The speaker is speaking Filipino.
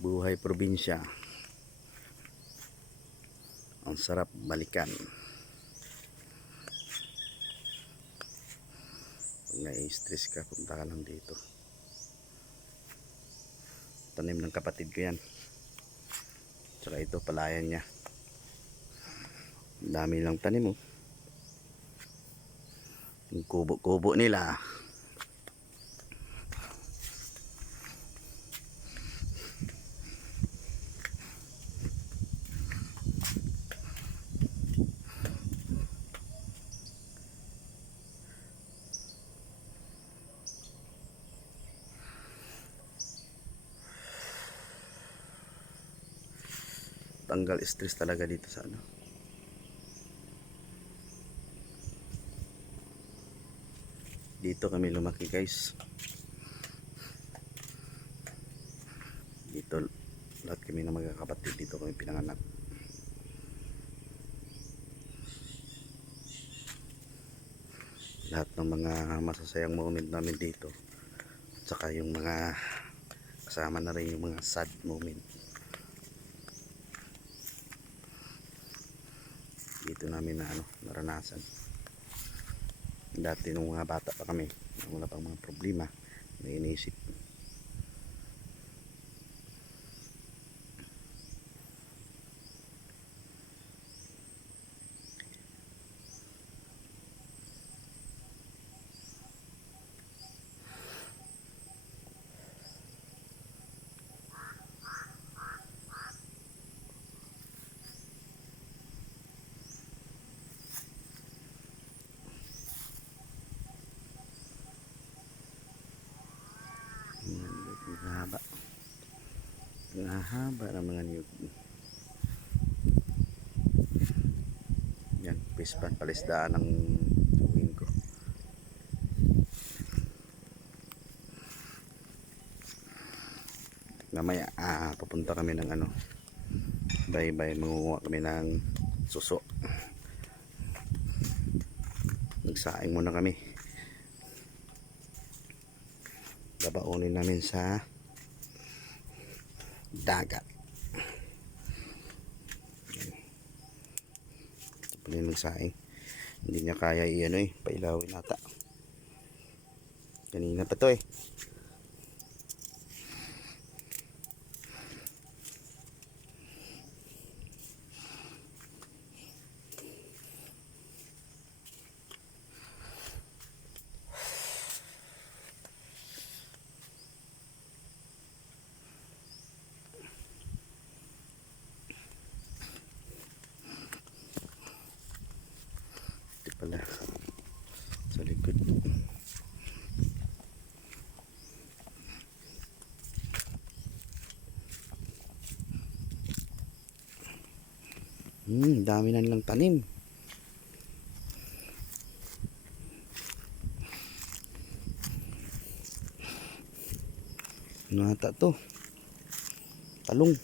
Buhay probinsya. Ang sarap balikan. Pag nai-stress ka, punta ka lang dito. Tanim ng kapatid ko yan. Tsaka ito, palayan niya. Dami lang tanim, oh. Yung kubo-kubo nila. Tanggal stress talaga dito sa ano. Dito kami lumaki, guys. Dito lahat kami na magkakapatid, dito kami pinanganak. Lahat ng mga masasayang moment namin dito, at saka yung mga kasama na rin yung mga sad moment. Dito namin na naranasan. Dati nung mga bata pa kami, wala pang mga problema na iniisip. Haba ng mga niyog. Yan, pispan, palisdaan ng tuwing ko. Mamaya papunta kami ng bye-bye, mangunguha kami ng suso. Nagsaing muna kami. Babaunin namin sa dagat. Ito pala yung nagsaing. Hindi niya kaya pailawin ata. Kanina pa to . Pala sa likod. Dami na nilang tanim. Ano ata to? Talong.